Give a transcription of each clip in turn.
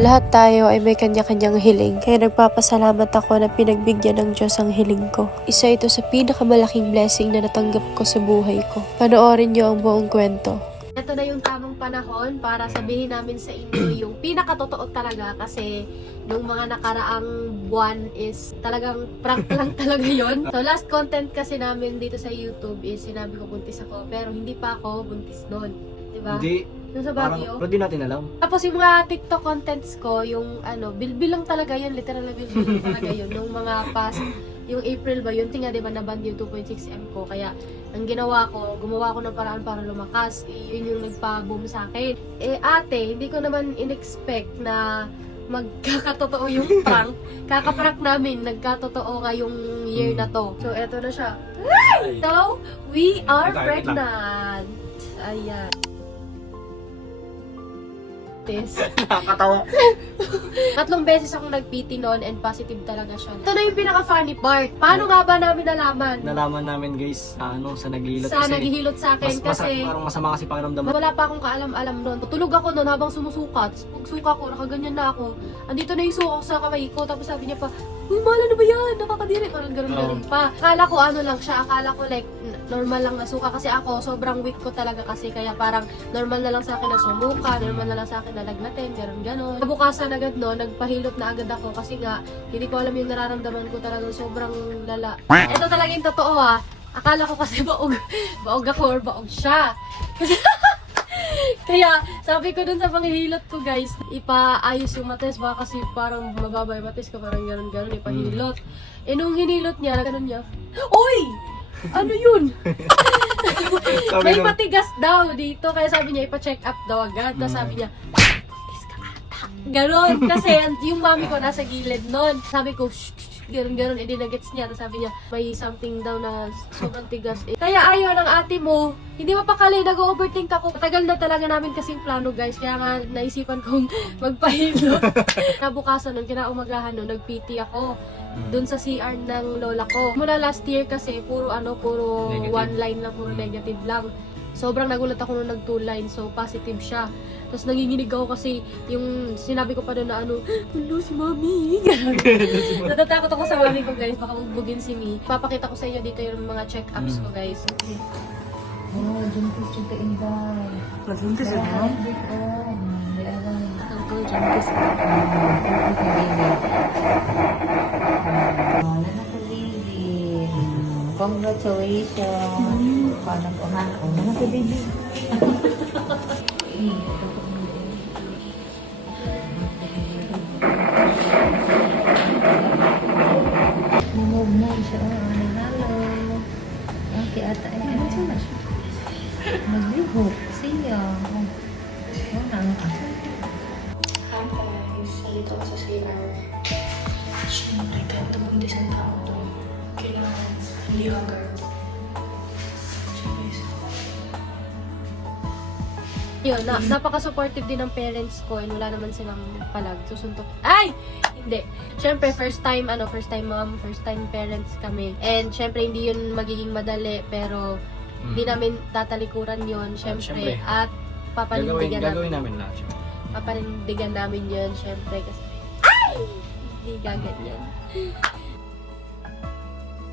Lahat tayo ay may kanya-kanyang hiling, kaya nagpapasalamat ako na pinagbigyan ng Diyos ang hiling ko. Isa ito sa pinakamalaking blessing na natanggap ko sa buhay ko. Panoorin niyo ang buong kwento. Ito na yung tamang panahon para sabihin namin sa inyo yung pinakatotoo talaga kasi nung mga nakaraang buwan is talagang prank lang talaga yon. So last content kasi namin dito sa YouTube is sinabi ko buntis ako pero hindi pa ako buntis noon. Diba? Hindi. Yung sa Parang, Baguio. pero di natin alam. Tapos yung mga TikTok contents ko, yung bilbilang talaga yun, literal na bilbilang talaga yun. Nung mga past, yung April ba yun, tinga diba naban yung 2.6M ko. Kaya, ang ginawa ko, gumawa ko ng paraan para lumakas. Yun yung nagpa-boom sa akin. Eh ate, hindi ko naman in-expect na magkakatotoo yung prank. Kakaprank namin, nagkatotoo ngayong year na to. So, eto na siya. So, we are pregnant. Ayan. Nakakatawa. 3 beses akong nag-PT noon and positive talaga siya. Ito na yung pinaka-funny part. Paano nga ba namin nalaman? Nalaman namin guys, sa naghihilot Sa naghihilot sa akin kasi parang masama kasi pakiramdam. wala pa akong kaalam-alam noon. Tulog ako noon habang sumusukat. Pagsuka ko, nakaganyan na ako. Andito na yung suka ko sa kamay ko. Tapos sabi niya pa, uy, mala na ba yan? Nakakadiri. Ganun pa. Akala ko ano lang siya. Akala ko like normal lang na suka. Kasi ako, sobrang weak ko talaga kasi. Kaya parang normal na lang sa akin na sumuka. Normal na lang sa akin na lagnatin. Ganon. Nabukasan agad no, nagpahilot na agad ako. Kasi nga, hindi ko alam yung nararamdaman ko talaga. Sobrang lala. Ito talaga yung totoo ha. Akala ko kasi baog ako or baog siya. Kaya, sabi ko dun sa panghihilot ko guys, ipaayos yung mates, baka kasi parang mababa yung mates ko, parang gano'n, ipahilot. Eh nung hinilot niya, gano'n niya, Uy! Ano yun? May matigas daw dito, kaya sabi niya, ipa-check up daw agad. Tapos sabi niya, matigas ka ata. Gano'n, kasi yung mami ko nasa gilid nun. Sabi ko, shh, gano'n, edi nagets niya. Tapos sabi niya, may something daw na sobrang tigas. Kaya ayaw ng ate mo, hindi mapakali, nag-overthink ako. Matagal na talaga namin kasing plano guys, kaya nga naisipan kong magpahilo. Nabukasan nun, kinaumagahan nun, nag-PT ako dun sa CR ng lola ko. Mula last year kasi, puro Negative. one line lang, puro negative lang. Sobrang nagulat ako nung nag 2 lines, so positive siya. Tapos nanginginig ako kasi yung sinabi ko pa doon na hello si mami. Natatakot ako sa mami ko guys, baka magbugin si Mi. Papakita ko sa inyo dito yung mga check-ups ko guys. Okay. Oh, juntis juga indah. Juntis ya? Uncle juntis. Anak baby. Congratulations. Paano ko ha? Anak baby. Mumugmog siya. Halo. Okay, ata. Ano siya? Nagbihok siya. Oh, nakakasal. Hi guys, salito ko sa CR. Siyempre, kahit tumagdis ang tao to, kailangan hindi hanggang. Yun, napaka-supportive din ng parents ko and wala naman silang palag. Susuntok. Ay! Hindi. Siyempre, first time mom, first time parents kami. And siyempre, hindi yun magiging madali, pero hindi namin tatalikuran yun, syempre. At papanindigan Gagawin namin lahat siya. Papanindigan namin yun, syempre. Kasi, ay! Hindi gaganyan.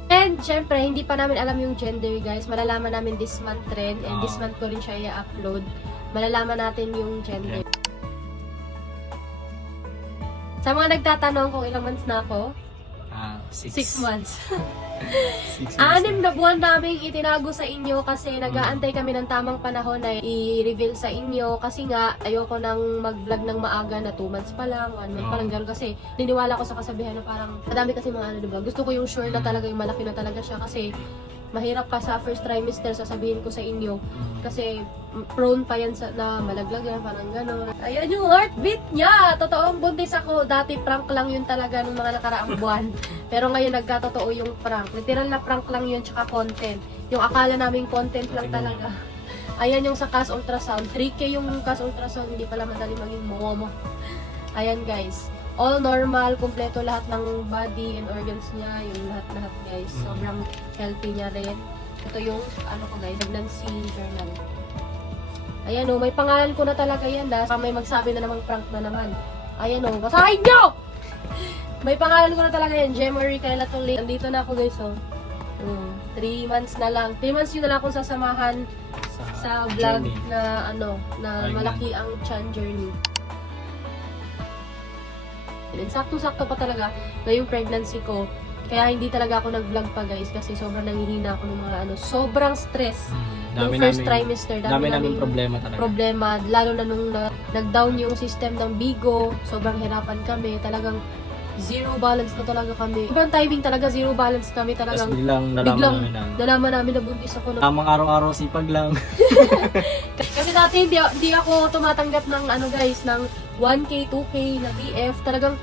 And, syempre, hindi pa namin alam yung gender, guys. Malalaman namin this month rin. And this month ko rin siya i-upload. Malalaman natin yung gender. Sa mga nagtatanong kung ilang months na ako, 6 months. 6 months. 6 na buwan namin itinago sa inyo kasi nag-aantay kami ng tamang panahon na i-reveal sa inyo kasi nga ayoko nang mag-vlog ng maaga na 2 months pa lang, 1 month pa lang gano'n kasi niniwala ko sa kasabihan na parang madami kasi mga diba? Gusto ko yung sure na talaga, yung malaki na talaga siya kasi mahirap pa sa first trimester, sasabihin ko sa inyo kasi prone pa yan sa, na malaglagan, parang gano'n. Ayan yung heartbeat niya! Totoong buntis ako. Dati prank lang yun talaga nung mga nakaraang buwan. Pero ngayon nagkatotoo yung prank. Literal na prank lang yun, tsaka content. Yung akala naming content lang talaga. Ayan yung sa cash ultrasound. 3K yung cash ultrasound, hindi pala madali maging momo. Ayan guys. All normal, kumpleto lahat ng body and organs niya, yung lahat-lahat guys. Sobrang healthy niya rin. Ito yung, ko guys, pregnancy journal. Ayan o, may pangalan ko na talaga yan. May magsabi na namang prank na naman. Ayan o, basahin nyo! May pangalan ko na talaga yan, Jemery Kayla Tulit. Nandito na ako guys o. 3 months na lang. 3 months yun na lang akong sasamahan sa vlog journey. na ano, na Ayun. malaki ang Chan journey. Sakto-sakto pa talaga na yung pregnancy ko. Kaya hindi talaga ako nag-vlog pa guys kasi sobrang nangihina ako ng mga ano, sobrang stress. Yung first trimester, dami namin problema talaga. problema, lalo na nung nag-down yung system ng Bigo, sobrang hirapan kami, talagang zero balance na talaga kami. Sobrang timing talaga, zero balance kami Tapos talagang. biglang Nalaman namin na buntis ako. Tamang araw-araw sipag lang. Kasi dati hindi ako tumatanggap ng ano guys, ng 1K, 2K na BF. Talagang,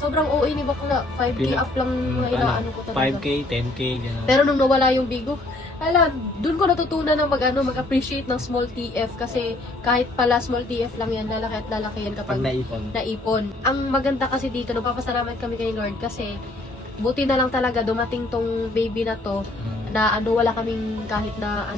sobrang OA ni bakla. 5K up lang inaano ko talaga. 5K, 10K, gano'n. Pero nung nawala yung Bigo, dun ko natutunan ng mag-appreciate ng small TF kasi kahit pala small TF lang yan, lalaki at lalaki yan kapag naipon. Ang maganda kasi dito, nagpapasalamat kami kay Lord kasi buti na lang talaga dumating tong baby na to na wala kaming kahit na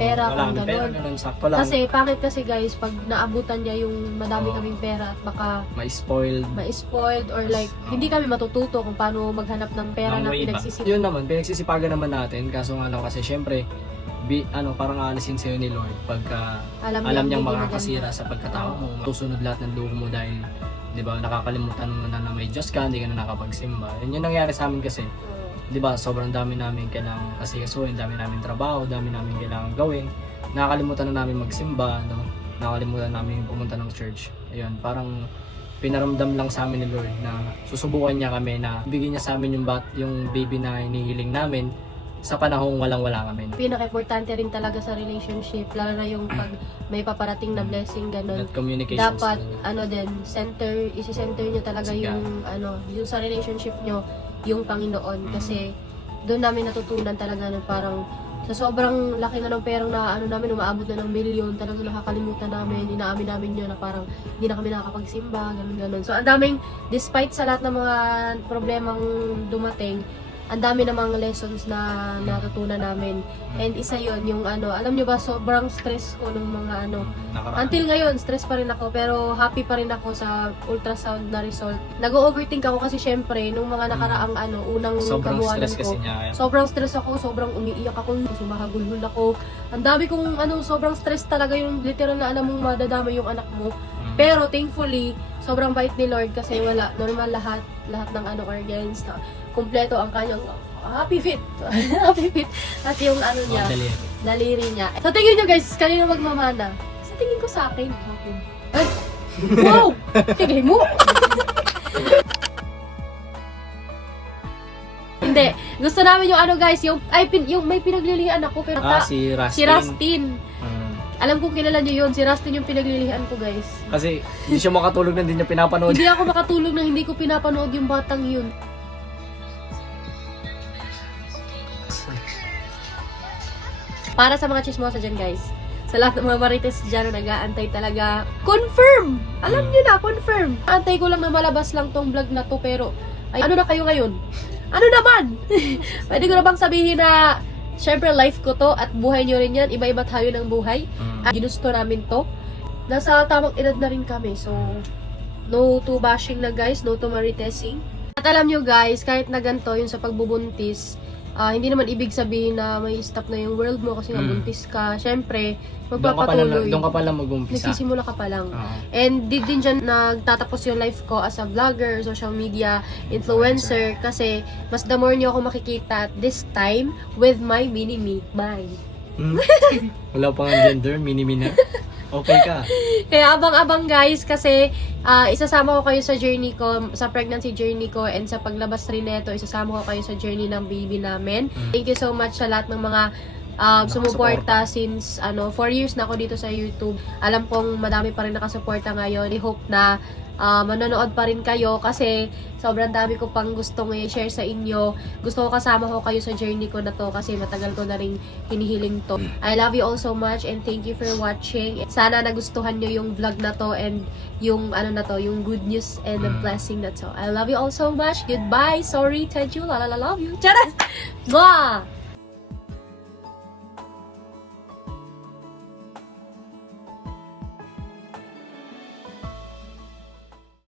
pera kung gano'n. Sakto lang. Kasi pangit kasi guys, pag naabutan niya yung madami kaming pera at baka ma-spoiled or like hindi kami matututo kung paano maghanap ng pera na pinagsisipagan. Yun naman, pinagsisipagan naman natin kaso nga lang kasi syempre parang aalisin sa'yo ni Lord pagka alam niyang makakasira sa pagkatao mo, tusunod lahat ng dugo mo dahil di ba nakakalimutan mo na may Diyos ka, hindi ka na nakapagsimba. Yun yung nangyari sa amin kasi. Di ba, sobrang dami namin kailangang asikasuhin, dami namin trabaho, dami namin kailangan gawin. Nakakalimutan na namin magsimba, no? Nakakalimutan namin pumunta ng church. Ayun, parang pinaramdam lang sa amin ni Lord na susubukan niya kami na bigyan niya sa amin yung baby na hinihiling namin sa panahong walang-wala kami. Pinaka-importante rin talaga sa relationship, lalo na yung pag may paparating na blessing, ganun. That communications. Dapat, isi-center nyo talaga yung sa relationship nyo, yung Panginoon. Kasi, doon namin natutunan talaga na parang, sa sobrang laki na ng perang na namin, umaabot na ng milyon, talagang nakakalimutan namin, inaamin namin yun na parang hindi na kami nakakapagsimba, ganun. So, ang daming, despite sa lahat ng mga problemang dumating, ang dami namang lessons na natutunan namin. And isa yon yung alam nyo ba, sobrang stress ko nung mga until ngayon, stress pa rin ako, pero happy pa rin ako sa ultrasound na result. Nag-overthink ako kasi syempre, nung mga nakaraang unang kabuhanan ko, sobrang stress ako, sobrang umiiyak ako, sumahagulhul ako. Ang dami kong sobrang stress talaga yung literal na alam mong madadama yung anak mo. Pero thankfully, sobrang bait ni Lord kasi wala, normal lahat ng organs na kumpleto ang kanyang happy fit. Happy fit. At yung niya, daliri niya. Sa tingin nyo guys, kanino magmamana? Sa tingin ko sa akin. Ay! Wow! Tingin mo! Hindi. Gusto namin yung guys, yung may pinaglilihan ako. Pero si Rustin. Si Rustin. Alam ko kilala niyo yun. Si Rustin yung pinaglilihan ko guys. Kasi hindi siya makatulog na hindi niya pinapanood. Hindi ako makatulog na hindi ko pinapanood yung batang yun. Para sa mga chismosa dyan guys, sa lahat ng mga marites dyan na nag-aantay talaga, confirm! Alam nyo na, confirm! Antay ko lang na malabas lang tong vlog na to, pero ay, ano na kayo ngayon? Ano naman? Pwede ko na bang sabihin na syempre life ko to at buhay nyo rin yan, iba-iba tayo ng buhay. At ginusto namin to. Nasa tamang edad na rin kami, so no to bashing na guys, no to maritesing. At alam nyo guys, kahit na ganito yung sa pagbubuntis, hindi naman ibig sabihin na may stop na yung world mo kasi nabuntis ka. Syempre, magpapatuloy. Doon ka pa lang mag-umpisa. Nagsisimula ka pa lang. And din dyan nagtatapos yung life ko as a vlogger, social media, influencer. Kasi mas the more nyo ako makikita this time with my mini-me. Bye. Wala pa nga gender, mini-me na. Okay ka. Kaya abang-abang guys kasi isasama ko kayo sa journey ko, sa pregnancy journey ko and sa paglabas rin nito, isasama ko kayo sa journey ng baby namin. Thank you so much sa lahat ng mga sumuporta since 4 years na ako dito sa YouTube. Alam kong madami pa rin nakasuporta ngayon. I hope na manonood pa rin kayo kasi sobrang dami ko pang gustong i-share sa inyo. Gusto ko kasama ko kayo sa journey ko na to kasi matagal ko na rin hinihiling to. I love you all so much and thank you for watching. Sana nagustuhan nyo yung vlog na to and yung yung good news and the blessing na to. I love you all so much. Goodbye. Sorry, Teju. La la la, love you. Charas! Mwah!